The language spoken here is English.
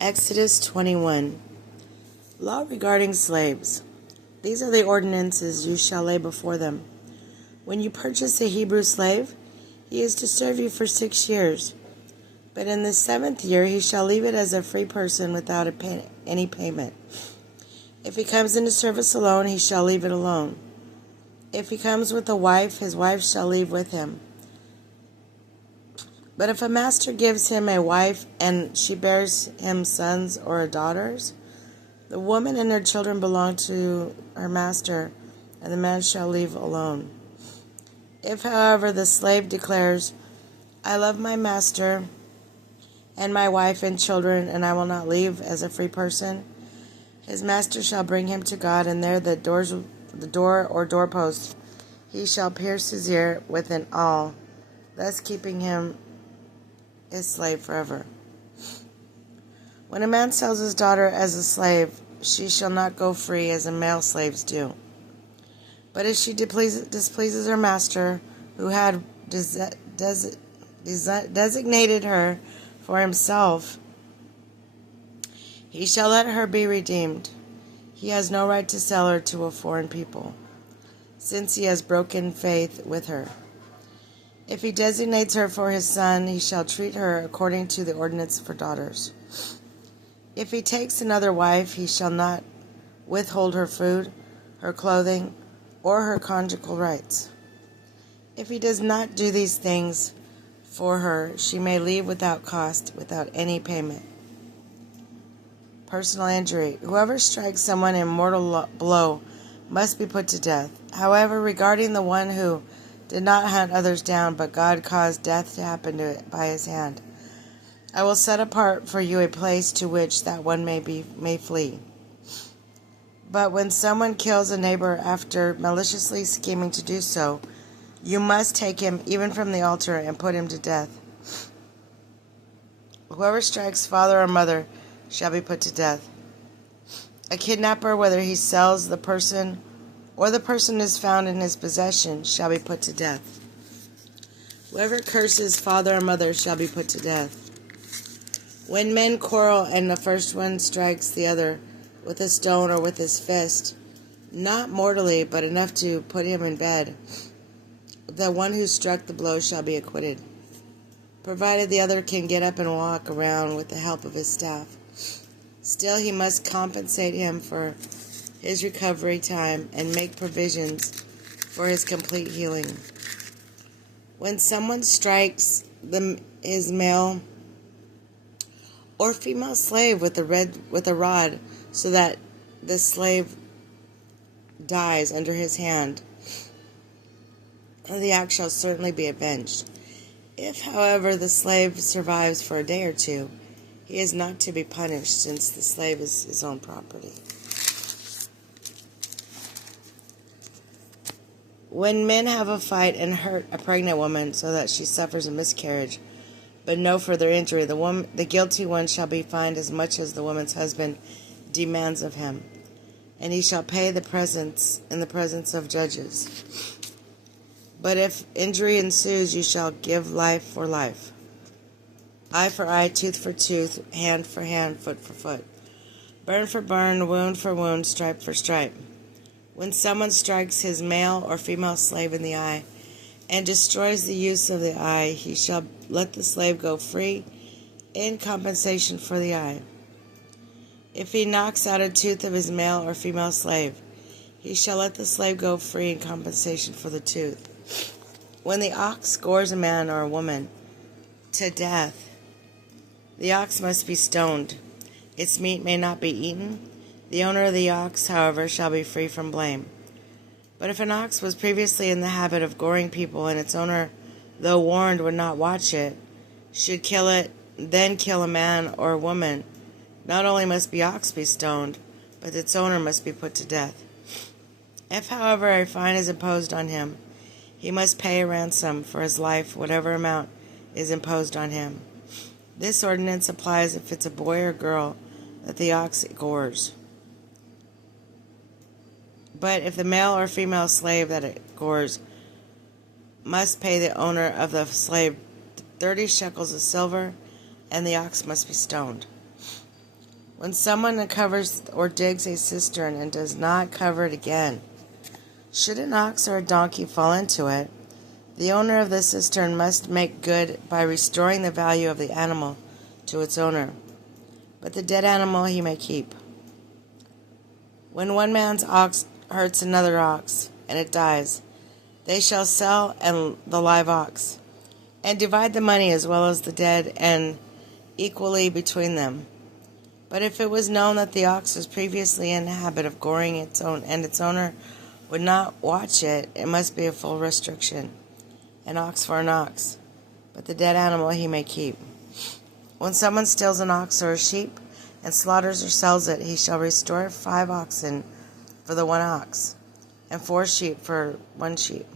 Exodus 21. Law regarding slaves. These are the ordinances you shall lay before them. When you purchase a Hebrew slave, he is to serve you for 6 years. But in the 7th year he shall leave it as a free person without any payment. If he comes into service alone, he shall leave it alone. If he comes with a wife, his wife shall leave with him. But if a master gives him a wife and she bears him sons or daughters, the woman and her children belong to her master, and the man shall leave alone. If, however, the slave declares, I love my master and my wife and children, and I will not leave as a free person, his master shall bring him to God, and there the door or doorpost he shall pierce his ear with an awl, thus keeping him his slave forever. When a man sells his daughter as a slave, she shall not go free as the male slaves do. But if she displeases her master, who had designated her for himself, he shall let her be redeemed. He has no right to sell her to a foreign people, since he has broken faith with her. If he designates her for his son, he shall treat her according to the ordinance for daughters. If he takes another wife, he shall not withhold her food, her clothing, or her conjugal rights. If he does not do these things for her, she may leave without cost, without any payment. Personal injury. Whoever strikes someone a mortal blow must be put to death. However, regarding the one who did not hunt others down, but God caused death to happen to it by his hand, I will set apart for you a place to which that one may flee. But when someone kills a neighbor after maliciously scheming to do so, you must take him even from the altar and put him to death. Whoever strikes father or mother shall be put to death. A kidnapper, whether he sells the person or the person is found in his possession, shall be put to death. Whoever curses father or mother shall be put to death. When men quarrel and the first one strikes the other with a stone or with his fist, not mortally, but enough to put him in bed, the one who struck the blow shall be acquitted, provided the other can get up and walk around with the help of his staff. Still, he must compensate him for his recovery time and make provisions for his complete healing. When someone strikes his male or female slave with a rod so that the slave dies under his hand, the act shall certainly be avenged. If, however, the slave survives for a day or two, he is not to be punished, since the slave is his own property. When men have a fight and hurt a pregnant woman so that she suffers a miscarriage, but no further injury, the guilty one shall be fined as much as the woman's husband demands of him, and he shall pay in the presence of judges. But if injury ensues, you shall give life for life, eye for eye, tooth for tooth, hand for hand, foot for foot, burn for burn, wound for wound, stripe for stripe. When someone strikes his male or female slave in the eye and destroys the use of the eye, he shall let the slave go free in compensation for the eye. If he knocks out a tooth of his male or female slave, he shall let the slave go free in compensation for the tooth. When the ox gores a man or a woman to death, the ox must be stoned. Its meat may not be eaten. The owner of the ox, however, shall be free from blame. But if an ox was previously in the habit of goring people, and its owner, though warned, would not watch it, should kill it, then kill a man or a woman, not only must the ox be stoned, but its owner must be put to death. If, however, a fine is imposed on him, he must pay a ransom for his life, whatever amount is imposed on him. This ordinance applies if it's a boy or girl that the ox gores. But if the male or female slave that it gores must pay the owner of the slave 30 shekels of silver, and the ox must be stoned. When someone uncovers or digs a cistern and does not cover it again, should an ox or a donkey fall into it, the owner of the cistern must make good by restoring the value of the animal to its owner, but the dead animal he may keep. When one man's ox hurts another ox, and it dies, they shall sell the live ox, and divide the money as well as the dead, and equally between them. But if it was known that the ox was previously in the habit of goring its own, and its owner would not watch it, it must be a full restriction, an ox for an ox, but the dead animal he may keep. When someone steals an ox or a sheep, and slaughters or sells it, he shall restore 5 oxen for the 1 ox, and 4 sheep for 1 sheep.